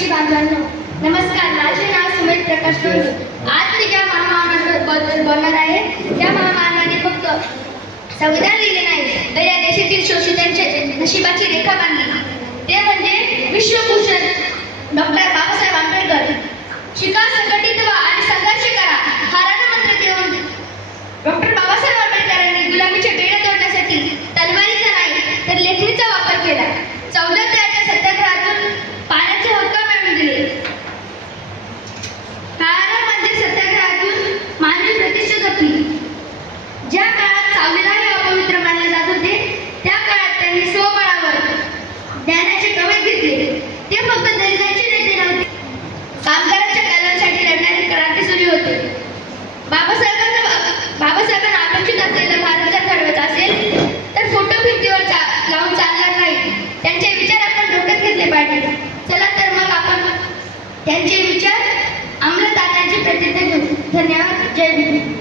देश बांधवांनो, नमस्कार. माझे नाव सुमित प्रकाश लोणी. आज मी ज्या महामानवाबद्दल बोलणार आहे त्या महामानवाने फक्त संविधान लिहिले नाही तर या देशातील शोषितांच्या नशिबाची रेखा बांधली. ते म्हणजे विश्वभूषण डॉक्टर बाबासाहेब आंबेडकर. शिका, संघटित व्हा आणि संघर्ष करा हा रणमंत्र देऊन डॉक्टर बाबासाहेब आंबेडकरांनी गुलामीच्या बेड्या तोडण्यासाठी तलवारीचा नाही तर लेखणीचा वापर केला. 14 तळ्याच्या सत्याग्रहातून पाण्याचे हक्क मिळवून दिले. काळाराम मंदिर सत्याग्रहातून मानवी प्रतिष्ठा जपली. ज्या काळात सावलीला हे अपवित्र मानले जात होते त्या काळात त्यांनी स्वबळावर ज्ञानाचे कवच घेतले. ते फक्त दलितांचे नेते नव्हते, कामगारांच्या कल्याणासाठी लढणारे क्रांतीसूरी होते. बाबासाहेबांना अपेक्षित असलेला भारत जर घडवत असेल तर फोटो भिंतीवर लावून चालणार नाही. त्यांचे विचार आपण डोक्यात घेतले पाहिजे. चला तर मग आपण त्यांचे विचार अंमलात आणण्याची प्रतिज्ञा घेऊ. धन्यवाद. जय भीम.